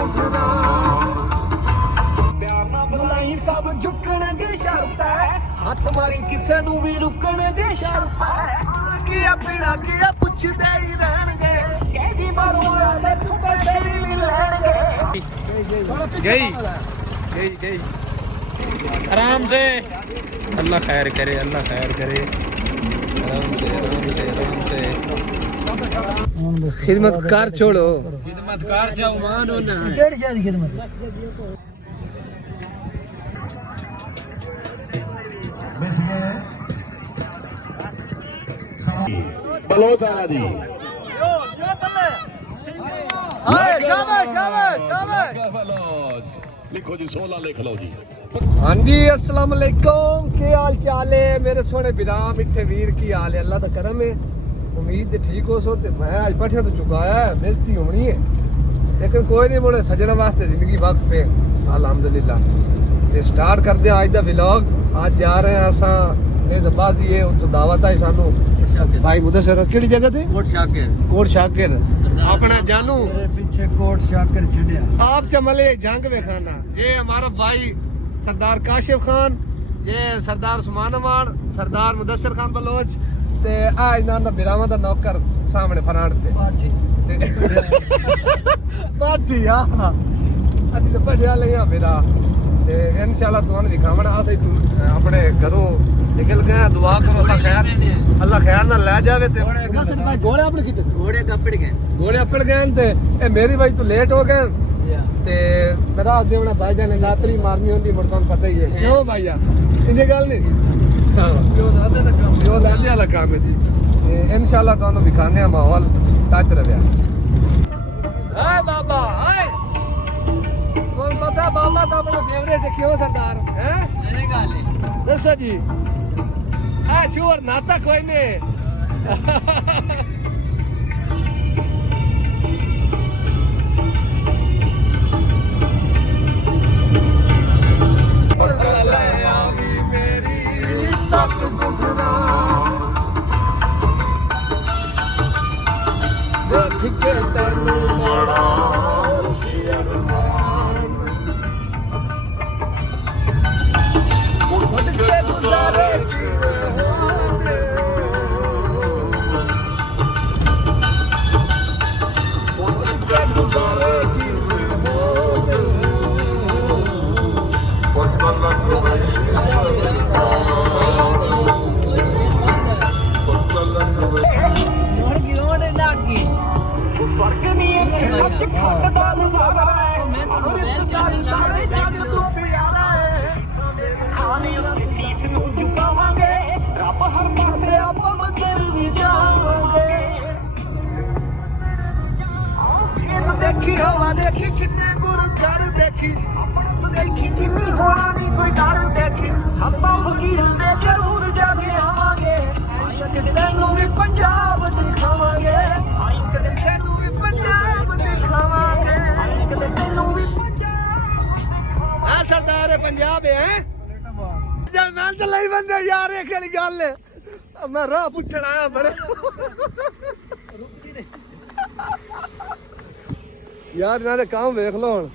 गुजरा बुलाई सब झुकण दी शर्त है हथ मारी किसे नू भी रुकण दी शर्त है किया पीड़ा किया पुछदे ही रहणगे कहदी मारूंगा ते छुपे से भी नहीं लहणगे गई गई गई आराम से अल्लाह खैर करे आराम से खिदमत कार छोड़ो खिदमत कार जाओ मान होना है केड़ी चीज की खिदमत बलोच आला जी शाबाश शाबाश शाबाश बलोच लिखो जी 16 लिख लो जी हाँ जी अस्सलाम वालेकुम क्या हाल चाल है मेरे सोने बिरा मिठे वीर की हाल है अल्लाह का करम है उम्मीद ठीक हो सो ते मैं आज पठिया तो चुकाया है मिलती होनी है लेकिन कोई नहीं बोले सजना वास्ते जिंदगी वक्फ है अल्हम्दुलिल्लाह ते स्टार्ट कर दे आज दा व्लॉग आज जा रहे हैं असा ने जबाजी है उतो दावत है सानू भाई मुदस्सिर केड़ी जगह थे कोट शाकिर अपना जानू तेरे पीछे कोट शाकिर छड़िया आप चमले जंग में खाना ये हमारा भाई सरदार काशिफ खान ये सरदार उस्मान अमान सरदार मुदस्सिर खान बलोच ते आज नाम दा बिरामा दा नौकर सामने फराड़ ते पाठी हां ਅਸੀਂ ਤਾਂ ਪੜਿਆ ਲਿਆ ਮੇਰਾ ਤੇ ਇਨਸ਼ਾਅੱਲਾ ਤੁਹਾਨੂੰ ਦਿਖਾਵਣਾ ਅਸੀਂ ਆਪਣੇ ਘਰੋਂ ਨਿਕਲ ਗਏ ਦੁਆ ਕਰੋ ਅੱਲਾ ਖੈਰ ਨਾਲ ਲੈ ਜਾਵੇ ਤੇ ਘੋੜੇ ਆਪਣੇ ਕਿਤੇ घोड़े कपड़ गए ਘੋੜੇ ਆਪੜ ਗਏ ਤੇ ਇਹ ਮੇਰੀ ਬਾਈ ਤੂੰ ਲੇਟ ਹੋ ਗਏ ਤੇ ਮੇਰਾ ਦੇਵਣਾ ਭਾਈ ਜਾਨ ਨੇ ਲਾਤਰੀ ਮਾਰਨੀ ਹੁੰਦੀ ਮੁੜ ਤੁਹਾਨੂੰ ਪਤਾ ਹੀ ਹੈ ਕਿਉਂ ਭਾਈ ਜਾਨ ਇਹ ਗੱਲ ਨਹੀਂ जो दादा का काम ਜੋ ਦਾਦੀ ਵਾਲਾ ਕੰਮ ਹੈ ਜੀ ਤੇ ਇਨਸ਼ਾਅੱਲਾ ਤੁਹਾਨੂੰ ਦਿਖਾਣੇ ਆ ਮਾਹੌਲ ਟੱਚ ਰਵਿਆ ਹਾਏ ਬਾਬਾ ਹਾਏ ਤੁਹਾਨੂੰ ਪਤਾ ਬਾਬਾ ਤਾਂ ਆਪਣਾ ਫੇਵਰੇਟ ਹੈ ਕਿਉਂ ਸਰਦਾਰ ਹੈ मैंने कहा ले ਦੱਸੋ ਜੀ ਆ ਸ਼ੂਰ ਨਾਤਾ ਕੋਈ ਨਹੀਂ देखी हवा देखी कितने गुरु घर देखी देखी जिन्नी होना नहीं कोई डर देखी सत्ता फकीर ने जरूर जाके आवांगे तेनू भी पंजाब दिखावांगे तेनू भी पंजाब दिखावांगे तेनू भी पंजाब हां सरदार पंजाब है जब नाल चला ही बंदे यार ये केड़ी गल है मैं राह पूछण आया बड़े यार इन्होंने काम देख लो हूँ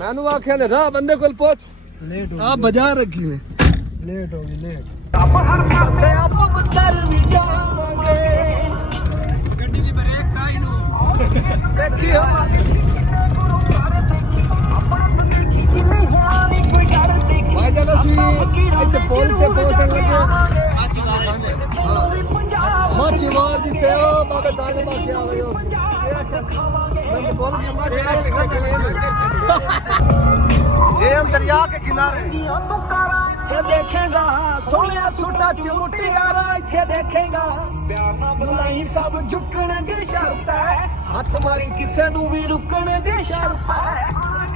मैनू आख्या ने राह बंदे को पहुंच लेट हो आप बजा रखी ने लेट हो गई लेट आप हर पासे आप बदर भी जावांगे गड्डी दी ब्रेक काई नु देखी भाई जाना सी इतने पोल पे पहुंचने लगे माची मार दी पे ओ बाबे दाने बाके आवे हो मैं बोल के माची मार निकल चले ये हम दरिया के किनारे थे देखेगा सोनिया सूटा चिमुटी यारा थे देखेगा बुलाई सब झुकण दी शर्त है हथ मारी किसे नू भी रुकण दी शर्त है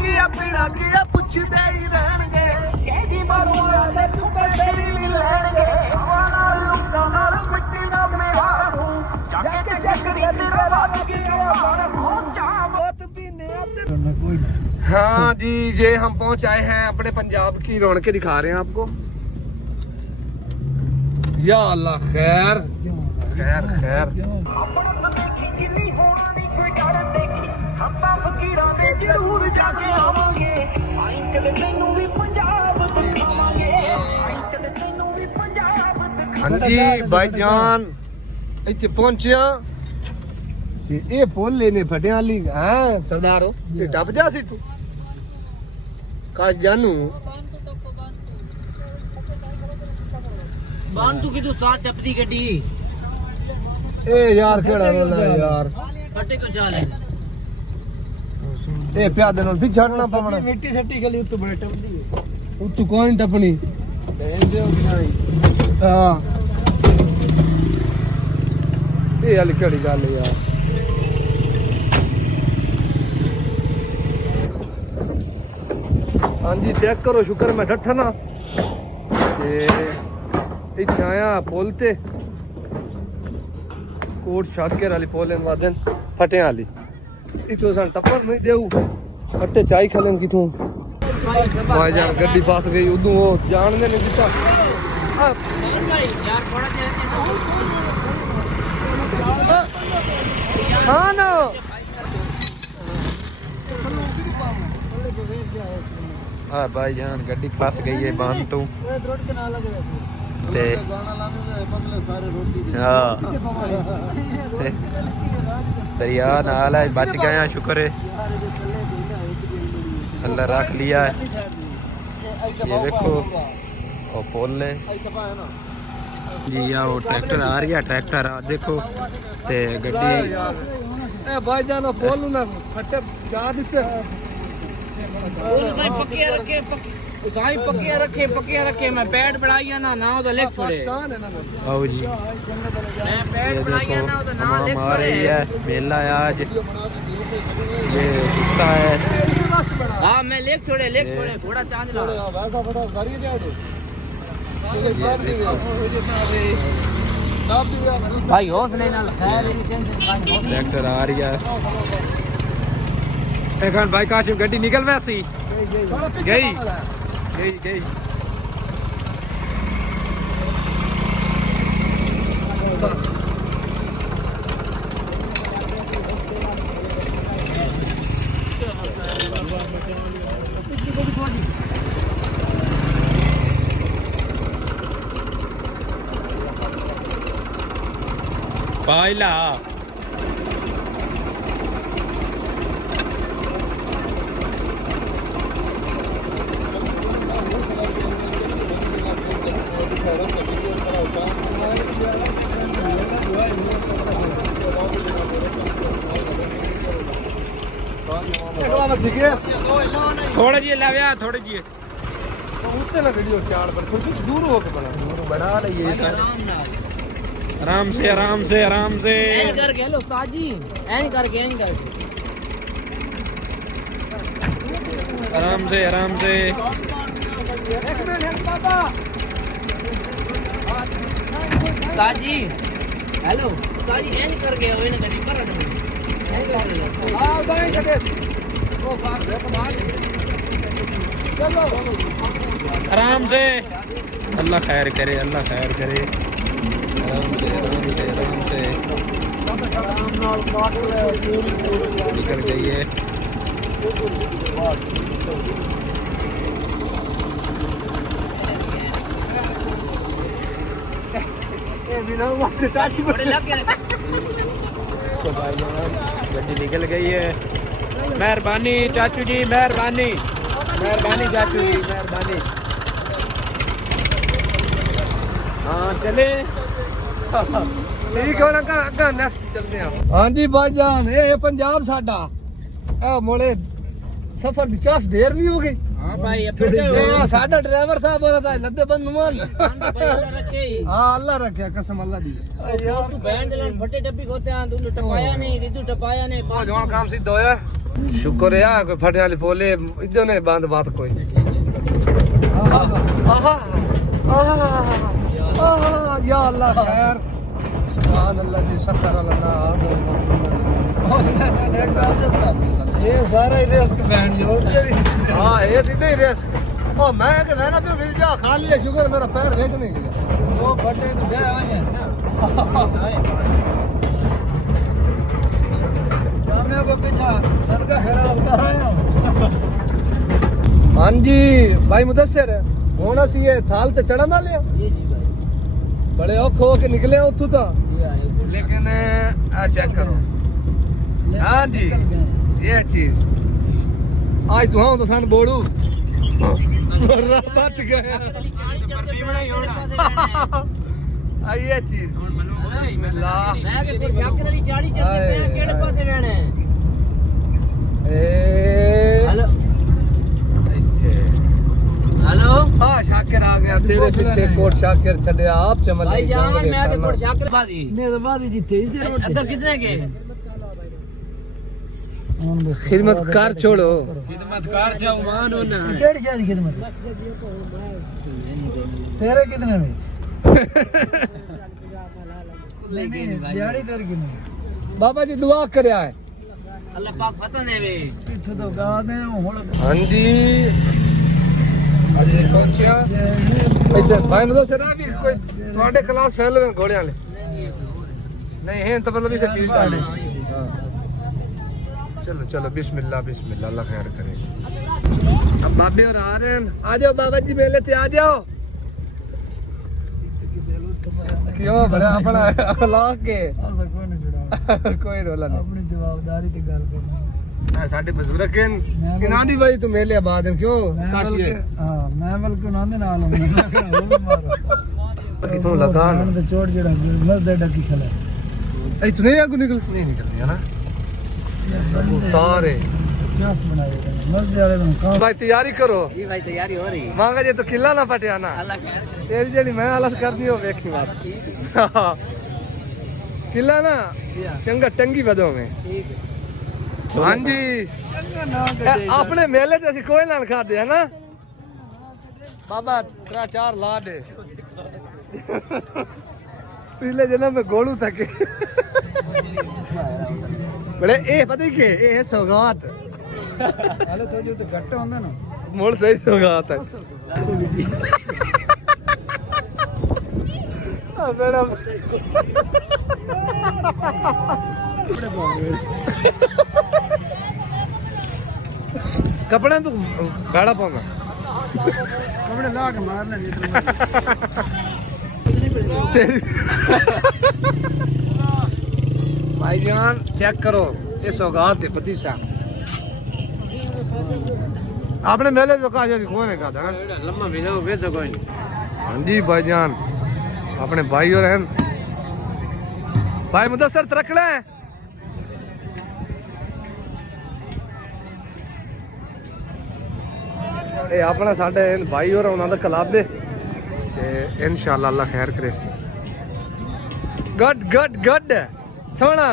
किया पीड़ा किया पुछदे ही रहणगे कहदी मारूंगा ते छुपे से भी नहीं लहणगे वाला लुका नाल मिट्टी दा मेहार हूं जाके चेक कर तेरा रात की बन हो चावत पीने करना कोई नहीं हाँ जी ये हम पहुंच आए हैं अपने पंजाब की रौनकें दिखा रहे हैं आपको या अल्लाह खैर खैर खैर क्यों सत्ता फकीरां दे जरूर ਜਾ ਕੇ ਆਵਾਂਗੇ ਆਈ ਕਦੇ ਤੈਨੂੰ ਵੀ ਪੰਜਾਬ ਦਿਖਾਵਾਂਗੇ ਆਈ ਕਦੇ ਤੈਨੂੰ ਵੀ ਪੰਜਾਬ ਹਾਂਜੀ ਭਾਈਜਾਨ ਇੱਥੇ ਪਹੁੰਚਿਆ ਤੇ ਇਹ ਪੋਲੇ ਨੇ ਫਟਿਆਂ ਵਾਲੀ ਹਾਂ ਸਰਦਾਰੋ ਇਹ ਡੱਬ ਜਾ ਸੀ ਤੂੰ ਕਾ ਜਾਨੂ बांटू की तो साथ चपदी गड्डी ए यार केड़ा रोला यार फटे को चाल है ए प्यादे नाल भी छड़ना पवना मिट्टी सट्टी गली तो बड़े टपदी तू कौन टपनी बहन दे नहीं हां ए वाली केड़ी गल है यार हां जी चेक करो शुक्र मैं डठा ना ते ਇੱਥੇ ਆਇਆ ਪੁੱਲ ਤੇ ਕੋਟ ਛਾਕੇ ਵਾਲੀ ਪੋਲਨ ਵਾਦਨ ਫਟਿਆਂ ਵਾਲੀ ਇਥੋਂ ਸਾਨੂੰ ਟੱਪਣ ਨਹੀਂ ਦੇਊ ਫੱਟੇ ਚਾਈ ਖਲਨ ਕਿਥੋਂ ਭਾਈ ਜਾਨ ਗੱਡੀ ਫਸ ਗਈ ਉਦੋਂ ਉਹ ਜਾਣਦੇ ਨੇ ਦਿੱਤਾ यार थोड़ा ਹਾਂ ਨਾ हाँ भाईजान गड्डी फस गई है बांध तू ते हाँ दरिया नाल है बच गए हैं शुक्र है अल्लाह रख लिया है ये देखो वो पुल है जी आ वो ट्रैक्टर आ रही है ट्रैक्टर आ देखो ते गड्डी ए भाई जान पुल ना फटे जा दिते पक्किया रखे मैं पैड बढ़ाइया ना ना उधर लिख छोड़े आओ जी मैं पैड ये बढ़ाइया ना देखो उधर ना तमाम लिख आ रही है मेला है आज ये कुत्ता है हां मैं लिख छोड़े थोड़ा चांद ला वैसा फटा सारी जाड़ो भाई हौसले नाल खैर ट्रैक्टर आ रही है खान भाई काशिम गड्डी निकल वैसी गई पाइला थोड़ा जी लाव्या थोड़े जी उत्ते ना वीडियो चाल पर थोड़ी दूर हो के बना लइए आराम से एन करके लो उस्ताद जी एन करके आराम से उस्ताद जी हेलो उस्ताद जी एन करके हो इन गड्डी पर हां दाई कटे आराम से अल्लाह खैर करे आराम से निकल गई है तो भाई गड्डी निकल गई है मेहरबानी चाचू जी मेहरबानी चाचू जी मेहरबानी हाँ चले ठीक हो ना अगर नेक्स्ट चलते हैं हाँ जी भाईजान ये पंजाब साडा मोले सफर दी चास देर नहीं हो गई हां भाई साडा ड्राइवर साहब बोला था लद्दे बंद नुमान रखे हाँ अल्लाह रखे कसम अल्लाह दी तू बैंड दलन फटे डब्बी होते हैं तू टपाया नहीं रिदू टपाया नहीं जोन काम सिद्ध होया शुक्र है यार कोई फटे वाली बोले इधर ने बंद बात कोई या अल्लाह खैर सुभान अल्लाह जी सफर अल्लाह ये सारा रिस्क बैंड जो हाँ ये सीधे ही रिस्क ओ मैं के वैना पे मिल जा खाली है शुक्र मेरा पैर वेच नहीं गया वो फटे तो डे आवे मैं को पीछा सदका खराब कर रहा हूं हाँ जी भाई मुदस्सिर हुण असीं ये थाल ते चढ़न वाले हां जी जी भाई बड़े औखे हो के निकले उथों तो ये आए लेकिन आ चेक करो हाँ जी ये चीज आज तू हाँ तो सन बोड़ू बच गए ये चीज बिस्मिल्लाह मैं के कोई शाकिर अली चाड़ी चढ़ के मैं केड़े पासे रहना है ए हेलो हेलो हाँ शाकिर आ गया तेरे पीछे कोट शाकिर छड़े आप चमल भाई जान मैं के कोई शाकिर बाजी मेरे बाद जीते अच्छा कितने के खिदमत कार छोड़ो डेढ़ शादी खिदमत तेरे कितने में दिहाड़ी तेरे कितने बाबा जी दुआ करे आए अल्लाह पाक पता नहीं वे पिछू तो गा दे हुण हाँ जी अजे पहुंचिया इधर भाई मतलब से ना भी कोई ਤੁਹਾਡੇ क्लास फेल हुए घोड़े वाले नहीं हैं तो मतलब इसे फील्ड वाले चलो चलो बिस्मिल्लाह बिस्मिल्लाह अल्लाह खैर करे अब बाबे और आ रहे हैं आ जाओ बाबा जी मेले ते आ जाओ क्यों बड़ा अपना अखलाक के ऐसा कोई नहीं छुड़ा कोई रोला नहीं अपनी जवाबदारी ते गल करनी साडे बुजुर्ग हैं किना दी भाई तू मेले आबाद है क्यों काशी है हां मैं बल्कि उन्हां दे नाल हूं किथों लगा ना ते चोट जड़ा मस दे डकी खला इतने आगू नहीं निकलनी है ना तारे क्यास बनाए मस दे वाले काम भाई तैयारी करो जी भाई तैयारी हो रही है मांगा जे तो किला ना पटिया ना अल्लाह खैर तेरी जेडी मैं हालत करनी हो वेखी बात किला ना चंगा टंगी वदो में ठीक है हाँ जी अपने मेले से कोई ना खा दे है ना बाबा 3-4 ला दे पिछले जन्म में गोलू थके बड़े ए पता ही के ए सौगात हाले तो जो तो घट होंदा ना मोड़ सही सौगात है मैडम कपड़े तो गाड़ा पाऊंगा कपड़े ला के मारना नहीं भाईजान चेक करो ये सौगात है पतीसा आपने मेले तो कहा कोई नहीं खाता लम्मा भी ना हो तो कोई नहीं हाँ जी भाईजान अपने भाई और हैं भाई मुदस्सिर तरकड़े ये अपना साडे भाई और उन्हों का क्लब है इंशाल्लाह अल्लाह खैर करे गड गड गड सोना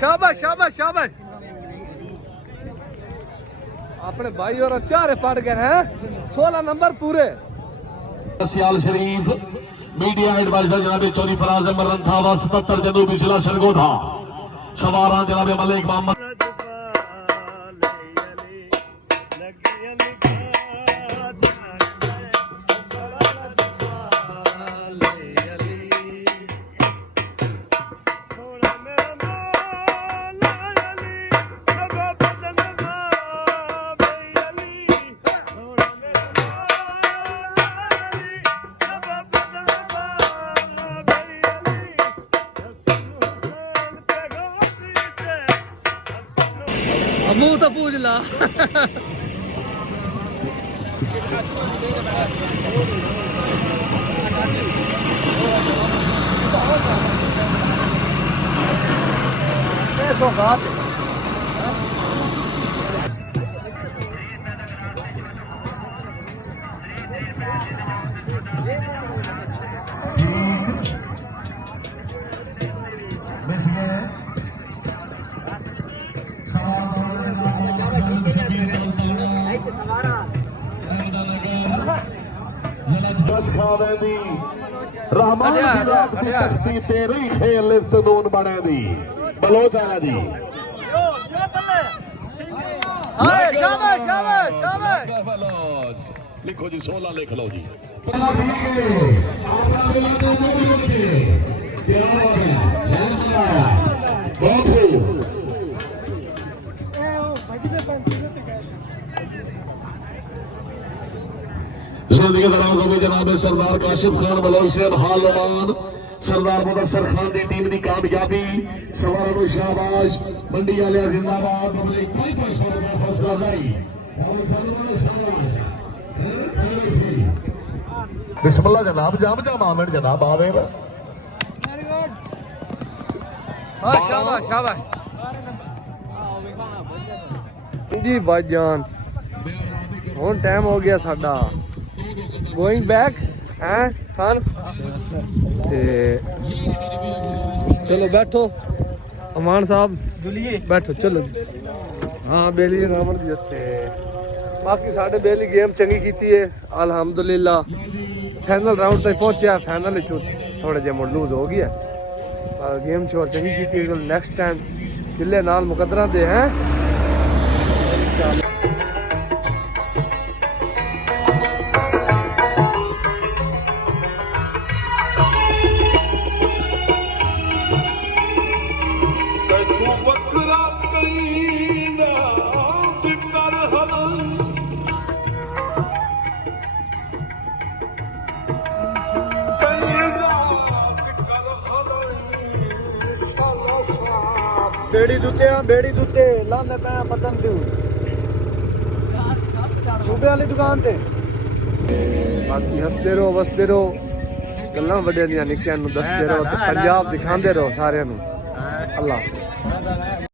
शाबाश शाबाश शाबाश अपने भाई और चारे पड़ गए हैं 16 नंबर पूरे सियाल शरीफ मीडिया एडवाइजर जनाब चौधरी फराज अहमद रंधावा 77 जनूबी जिला सरगोधा सवारा जनाब मलिक मोहम्मद मुंह तो पूछ ला रहमान तेरी खेल लिस्ट दून बने दी बलोच आला जी हाय शाबाश शाबाश शाबाश लिखो जी 16 लिख लो जी जिंदगी दराज में जनाब सरदार काशिफ खान बलोच से हालमान सरदार मुदस्सर खान की टीम की कामयाबी सवारों को शाबाश मंडी वाले जिंदाबाद बिस्मिल्लाह जनाब जाम जाम आमिर जनाब आवे हाँ शाबाश शाबाश जी भाईजान ਹੁਣ ਟਾਈਮ ਹੋ ਗਿਆ ਸਾਡਾ ਗੋਇੰਗ ਬੈਕ ਹੈ ਖਾਨ ਤੇ ਚਲੋ ਬੈਠੋ ਅਮਾਨ ਸਾਹਿਬ ਜੁਲੀਏ ਬੈਠੋ ਚਲੋ ਹਾਂ ਬੇਲੀ ਨਾਮਰ ਦੀ ਤੇ ਬਾਕੀ ਸਾਡੇ ਬੇਲੀ ਗੇਮ ਚੰਗੀ ਕੀਤੀ ਹੈ ਅਲਹਮਦੁਲਿਲਾ ਫਾਈਨਲ ਰਾਉਂਡ ਤੱਕ ਪਹੁੰਚਿਆ ਫਾਈਨਲ ਵਿੱਚ ਥੋੜਾ ਜਿਹਾ ਮੁੜ ਲੂਜ਼ ਹੋ ਗਿਆ ਗੇਮ ਛੋੜ ਚੰਗੀ ਕੀਤੀ ਨੈਕਸਟ ਟਾਈਮ ਕਿੱਲੇ ਨਾਲ ਮੁਕੱਦਰਾਂ ਦੇ ਹੈ बेड़ी दुते लाने पे पतन तू सूबे वाली दुकान ते बाकी हंसते रहो वसते रहो गल्लां वड्डियां दियां निक्कियां नूं दसदे रहो ते पंजाब दिखांदे रहो सारियां नूं अल्लाह